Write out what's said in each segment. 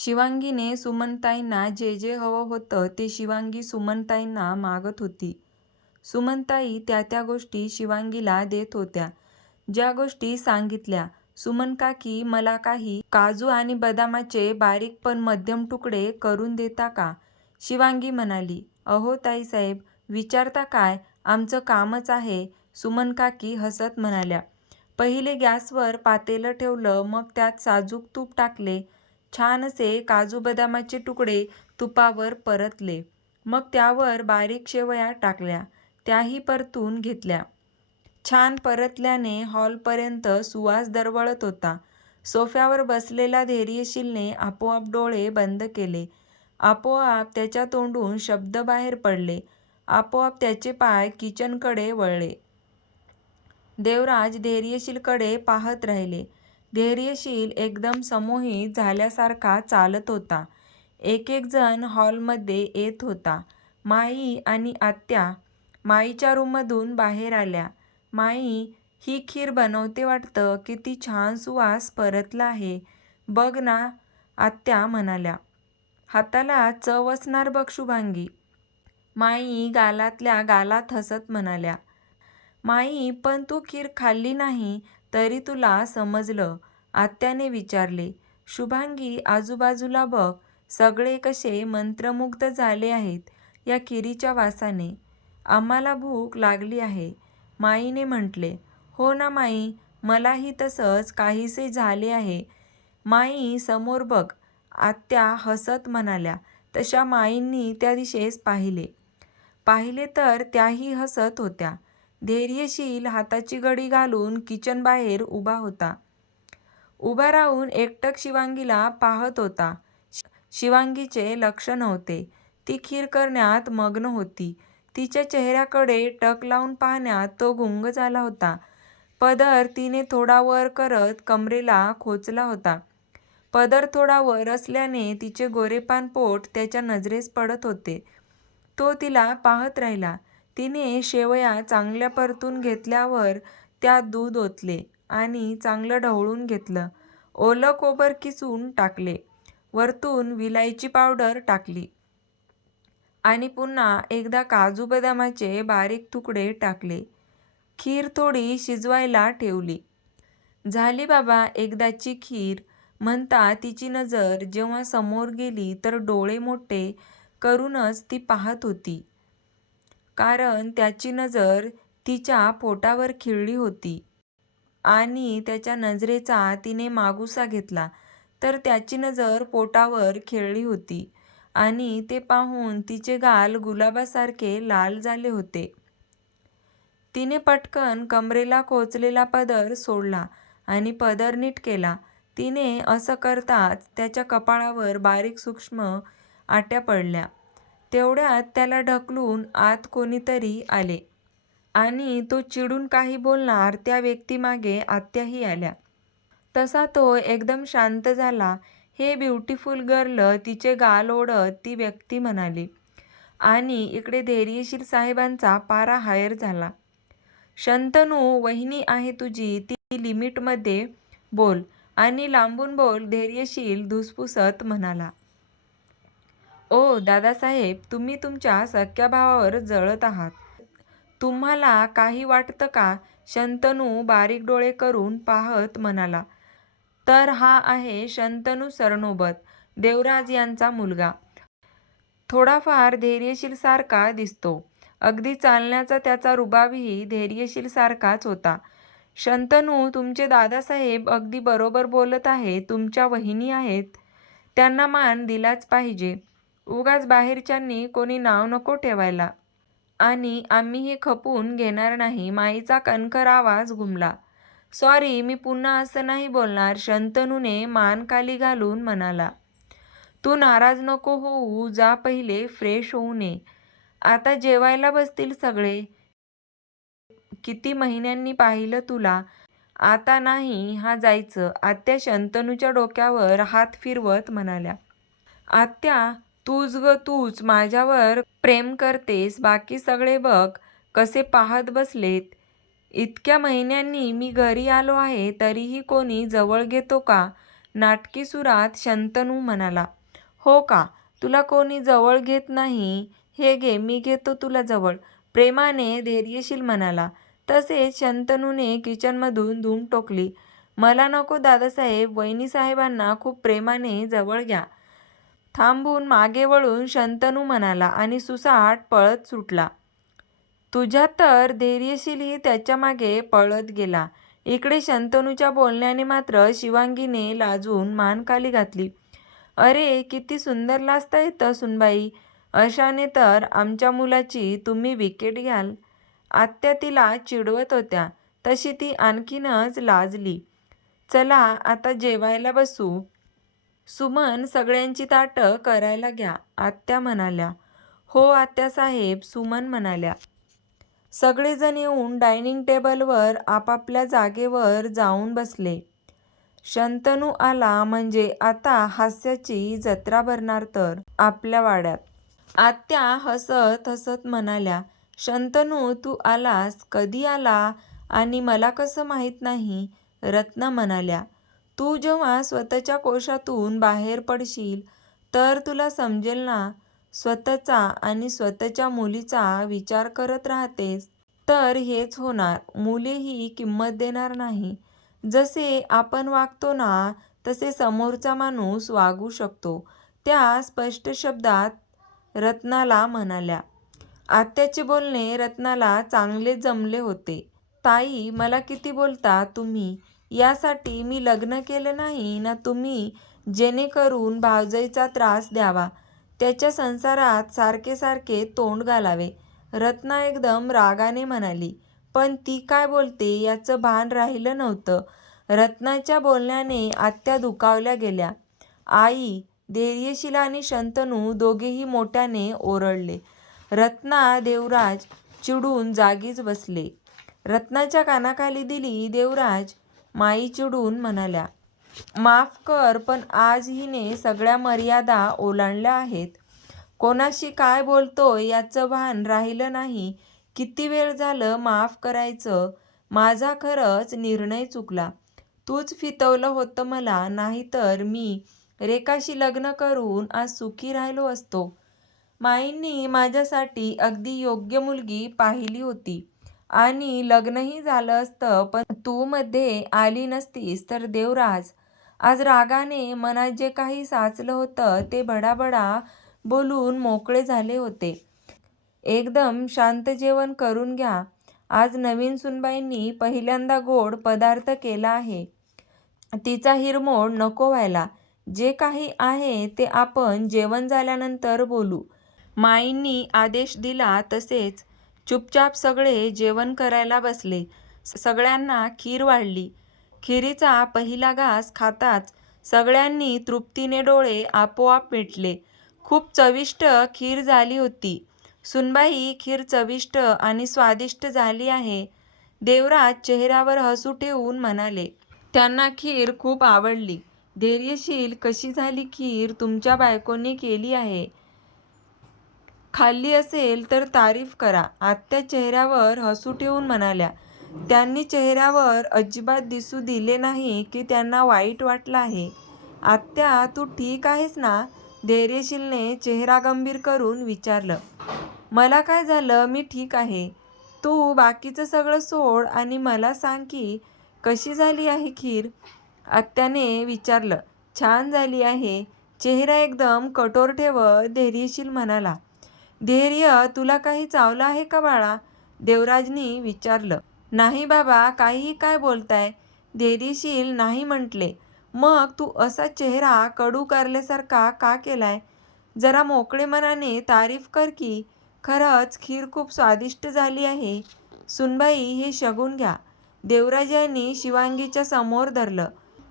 शिवांगीने सुमनताईंना जे जे हवं होतं ते शिवांगी सुमनताईंना मागत होती. सुमनताई त्या त्या गोष्टी शिवांगीला देत होत्या. ज्या गोष्टी सांगितल्या, सुमन काकी मला काही काजू आणि बदामाचे बारीक पण मध्यम तुकडे करून देता का? शिवांगी म्हणाली. अहो ताईसाहेब, विचारता काय, आमचं कामच आहे. सुमन काकी हसत म्हणाल्या. पहिले गॅसवर पातेलं ठेवलं, मग त्यात साजूक तूप टाकले. छान असे काजू बदामाचे तुकडे तुपावर परतले. मग त्यावर बारीक शेवया टाकल्या. त्याही परतून घेतल्या. छान परतल्याने हॉलपर्यंत सुवास दरवळत होता. सोफ्यावर बसलेला धैर्यशीलने आपोआप डोळे बंद केले. आपोआप त्याच्या तोंडून शब्द बाहेर पडले. आपोआप त्याचे पाय किचनकडे वळले. देवराज धैर्यशीलकडे पाहत राहिले. धैर्यशील एकदम संमोहित झाल्यासारखा चालत होता. एक एक जण हॉलमध्ये येत होता. माई आणि आत्या माईच्या रूममधून बाहेर आल्या. माई, ही खीर बनवते वाटतं. किती छान सुवास परतला आहे. बघ ना, आत्या म्हणाल्या. हाताला चव असणार बघ शुभांगी. माई गालातल्या गालात हसत म्हणाल्या. माई, पण तू खीर खाल्ली नाही तरी तुला समजलं? आत्याने विचारले. शुभांगी, आजूबाजूला बघ. सगळे कसे मंत्रमुग्ध झाले आहेत या खिरीच्या वासाने. आम्हाला भूक लागली आहे, माईने म्हटले. हो ना माई, मलाही तसंच काहीसे झाले आहे. माई, समोर बघ, आत्या हसत म्हणाल्या. तशा माईंनी त्या दिशेस पाहिले तर त्याही हसत होत्या. धैर्यशील हाताची घडी घालून किचनबाहेर उभा होता. उभा राहून एकटक शिवांगीला पाहत होता. शिवांगीचे लक्ष नव्हते. ती खीर करण्यात मग्न होती. तिच्या चेहऱ्याकडे टक लावून पाहण्यात तो गुंग झाला होता. पदर तिने थोडा वर करत कमरेला खोचला होता. पदर थोडा वर असल्याने तिचे गोरेपान पोट त्याच्या नजरेस पडत होते. तो तिला पाहत राहिला. तिने शेवया चांगल्या परतून घेतल्यावर त्यात दूध ओतले आणि चांगलं ढवळून घेतलं. ओलं खोबर किसून टाकले. वरतून विलायची पावडर टाकली आणि पुन्हा एकदा काजू बदामाचे बारीक तुकडे टाकले. खीर थोडी शिजवायला ठेवली. झाली बाबा एकदाची खीर, म्हणता तिची नजर जेव्हा समोर गेली तर डोळे मोठे करूनच ती पाहत होती. कारण त्याची नजर तिच्या पोटावर खिळली होती आणि त्याच्या नजरेचा तिने मागोसा घेतला तर त्याची नजर पोटावर खिळली होती आणि ते पाहून तिचे गाल गुलाबासारखे लाल झाले होते. तिने पटकन कमरेला खोचलेला पदर सोडला आणि पदर नीट केला. तिने असं करताच त्याच्या कपाळावर बारीक सूक्ष्म आट्या पडल्या. तेवढ्यात त्याला ढकलून आत कोणीतरी आले आणि तो चिडून काही बोलणार त्या व्यक्तीमागे आत्याही आल्या. तसा तो एकदम शांत झाला. हे ब्युटिफुल गर्ल, तिचे गाल ओढत ती व्यक्ती म्हणाली. आणि इकडे धैर्यशील साहेबांचा पारा हायर झाला. शंतनू, वहिनी आहे तुझी, ती लिमिटमध्ये बोल आणि लांबून बोल, धैर्यशील धुसफुसत म्हणाला. ओ दादासाहेब, तुम्ही तुमच्या सख्या भावावर जळत आहात. तुम्हाला काही वाटतं का? शंतनू बारीक डोळे करून पाहत म्हणाला. तर हा आहे शंतनू सरनोबत, देवराज यांचा मुलगा. थोडाफार धैर्यशील सारखा दिसतो. अगदी चालण्याचा त्याचा रुबाबही धैर्यशील सारखाच होता. शंतनू, तुमचे दादासाहेब अगदी बरोबर बोलत आहेत. तुमच्या वहिनी आहेत, त्यांना मान दिलाच पाहिजे. उगाच बाहेरच्यांनी कोणी नाव नको ठेवायला. आणि आम्ही हे खपवून घेणार नाही. माईचा कणखर आवाज घुमला. सॉरी, मी पुन्हा असं नाही बोलणार, शंतनूने मान खाली घालून म्हणाला. तू नाराज नको होऊ, जा पहिले फ्रेश होऊन ये. आता जेवायला बसतील सगळे. किती महिन्यांनी पाहिलं तुला. आता नाही हा जायचं. आत्या शंतनूच्या डोक्यावर हात फिरवत म्हणाल्या. आत्या, तूच ग तूच माझ्यावर प्रेम करतेस, बाकी सगळे बघ कसे पाहत बसलेत. इतक्या महिन्यांनी मी घरी आलो आहे तरीही कोणी जवळ घेतो का? नाटकी सुरात शंतनू म्हणाला. हो का? तुला कोणी जवळ घेत नाही? हे घे, मी घेतो तुला जवळ, प्रेमाने धैर्यशील म्हणाला. तसेच शंतनूने किचनमधून धूम टोकली. मला नको दादासाहेब, वहिनीसाहेबांना खूप प्रेमाने जवळ घ्या. थांबून मागे वळून शंतनू म्हणाला आणि सुसाट पळत सुटला. तुझ्या तर धैर्यशीलही त्याच्या मागे पळत गेला. इकडे शंतनूच्या बोलण्याने मात्र शिवांगीने लाजून मान खाली घातली. अरे, किती सुंदर लाजता येतं सुनबाई. अशाने तर आमच्या मुलाची तुम्ही विकेट घ्याल. आत्या तिला चिडवत होत्या, तशी ती आणखीनच लाजली. चला आता जेवायला बसू. सुमन, सगळ्यांची ताटं करायला घ्या, आत्या म्हणाल्या. हो आत्यासाहेब, सुमन म्हणाल्या. सगळेजण येऊन डायनिंग टेबलवर आपापल्या जागेवर जाऊन बसले. शंतनू आला म्हणजे आता हास्याची जत्रा भरणार तर आपल्या वाड्यात. आत्या हसत हसत म्हणाल्या. शंतनू, तू आलास? कधी आला आणि मला कसं माहीत नाही? रत्ना म्हणाल्या. तू जेव्हा स्वतःच्या कोशातून बाहेर पडशील तर तुला समजेल ना. स्वतःचा आणि स्वतःच्या मुलीचा विचार करत राहतेस तर हेच होणार. मुलेही किंमत देणार नाही. जसे आपण वागतो ना तसे समोरचा माणूस वागू शकतो, त्या स्पष्ट शब्दात रत्नाला म्हणाल्या. आत्याचे बोलणे रत्नाला चांगले जमले होते. ताई, मला किती बोलता तुम्ही. यासाठी मी लग्न केलं नाही ना तुम्ही, जेणेकरून भावजाईचा त्रास द्यावा, त्याच्या संसारात सारखे सारखे तोंड घालावे. रत्ना एकदम रागाने म्हणाली. पण ती काय बोलते याचं भान राहिलं नव्हतं. रत्नाच्या बोलण्याने आत्या दुखावल्या गेल्या. आई, धैर्यशील आणि शंतनू दोघेही मोठ्याने ओरडले. रत्ना, देवराज चिडून जागीच बसले. रत्नाच्या कानाखाली दिली. देवराज, माई चिडून म्हणाल्या. माफ कर, पण आज हिने सगळ्या मर्यादा ओलांडल्या आहेत. कोणाशी काय बोलतोय याचं भान राहिलं नाही. किती वेळ झालं माफ करायचं. माझा खरंच निर्णय चुकला. तूच फितवलं होतं मला, नाहीतर मी रेखाशी लग्न करून आज सुखी राहिलो असतो. माईंनी माझ्यासाठी अगदी योग्य मुलगी पाहिली होती आणि लग्नही झालं असतं, पण तू मध्ये आली नसतीस तर. देवराज आज रागाने मनात जे काही साचलं होतं ते भडाभडा बोलून मोकळे झाले होते. एकदम शांत. जेवण करून घ्या. आज नवीन सुनबाईंनी पहिल्यांदा गोड पदार्थ केला आहे. तिचा हिरमोड नको व्हायला. जे काही आहे ते आपण जेवण झाल्यानंतर बोलू. माईंनी आदेश दिला तसेच चुपचाप सगळे जेवण करायला बसले. सगळ्यांना खीर वाढली. खिरीचा पहिला घास खाताच सगळ्यांनी तृप्तीने डोळे आपोआप मिटले. खूप चविष्ट खीर झाली होती. सुनबाई, खीर चविष्ट आणि स्वादिष्ट झाली आहे. देवराज चेहऱ्यावर हसू ठेवून म्हणाले. त्यांना खीर खूप आवडली. धैर्यशील, कशी झाली खीर? तुमच्या बायकोने केली आहे. खाल्ली असेल तर तारीफ करा. आत्या चेहऱ्यावर हसू ठेवून म्हणाल्या. त्यांनी चेहऱ्यावर अजिबात दिसू दिले नाही की त्यांना वाईट वाटलं आहे. आत्या, तू ठीक आहेस ना? धैर्यशीलने चेहरा गंभीर करून विचारलं. मला काय झालं? मी ठीक आहे. तू बाकीचं सगळं सोड आणि मला सांग की कशी झाली आहे खीर? आत्याने विचारलं. छान झाली आहे. चेहरा एकदम कठोर ठेवत धैर्यशील म्हणाला. धैर्य, तुला काही चावलं आहे का बाळा? देवराजनी विचारलं. नाही बाबा, काहीही काय बोलताय? धैर्यशील नाही म्हटले. मग तू असा चेहरा कडू करल्यासारखा का केलाय? जरा मोकळे मनाने तारीफ कर की. खरंच खीर खूप स्वादिष्ट झाली आहे. सुनबाई, हे शगुन घ्या. देवराज यांनी शिवांगीच्या समोर धरलं.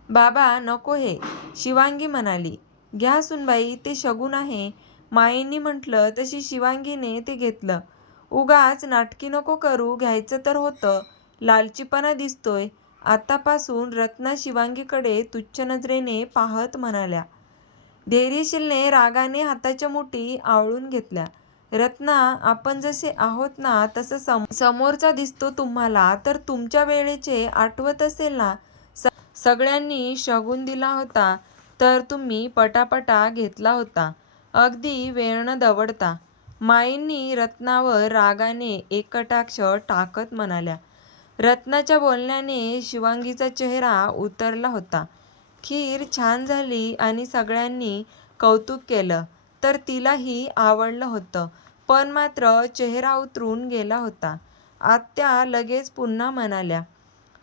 बाबा, नको हे, शिवांगी म्हणाली. घ्या सुनबाई, ते शगुन आहे. माईंनी म्हटलं तशी शिवांगीने ते घेतलं. उगाच नाटकी नको करू, घ्यायचं तर होतं. लालचीपणा दिसतोय. आतापासून. रत्ना शिवांगीकडे तुच्छ नजरेने पाहत म्हणाल्या. धैर्यशीलने रागाने हाताच्या मुठी आवळून घेतल्या. रत्ना, आपण जसे आहोत ना तसं समोरचा दिसतो तुम्हाला तर तुमच्या वेळेचे आठवत असेल ना. सगळ्यांनी शगुन दिला होता तर तुम्ही पटापटा घेतला होता, अगदी वेळ न दवडता. माईंनी रत्नावर रागाने एक कटाक्ष टाकत म्हणाल्या. रत्नाच्या बोलण्याने शिवांगीचा चेहरा उतरला होता. खीर छान झाली आणि सगळ्यांनी कौतुक केलं तर तिलाही आवडलं होतं, पण मात्र चेहरा उतरून गेला होता. आत्या लगेच पुन्हा म्हणाल्या,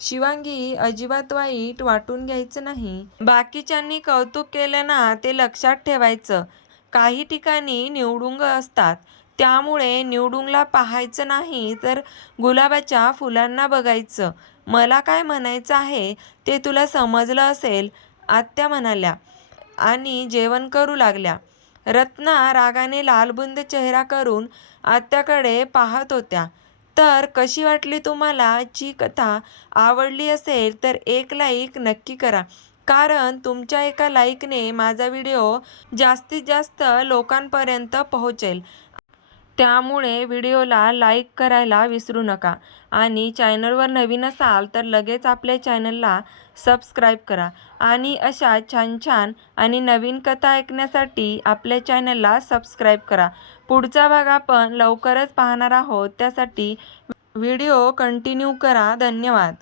शिवांगी, अजिबात वाईट वाटून घ्यायचं नाही. बाकीच्यांनी कौतुक केलं ना ते लक्षात ठेवायचं. काही ठिकाणी निवडुंग असतात, त्यामुळे निवडुंगला पाहायचं नाही तर गुलाबाच्या फुलांना बघायचं. मला काय म्हणायचं आहे ते तुला समजलं असेल, आत्या म्हणाल्या आणि जेवण करू लागल्या. रत्ना रागाने लालबुंद चेहरा करून आत्याकडे पाहत होत्या. तर कशी वाटली तुम्हाला ची कथा? आवडली असेल तर एक लाईक नक्की करा, कारण तुमच्या एका लाईकने माझा व्हिडिओ जास्तीत जास्त लोकांपर्यंत पोहोचेल. त्यामुळे व्हिडिओला लाईक करायला विसरू नका आणि चॅनलवर नवीन असाल तर लगेच आपल्या चॅनलला सबस्क्राईब करा आणि अशा छान छान आणि नवीन कथा ऐकण्यासाठी आपल्या चॅनलला सबस्क्राईब करा. पुढचा भाग आपण लवकरच पाहणार आहोत, त्यासाठी व्हिडिओ कंटिन्यू करा. धन्यवाद.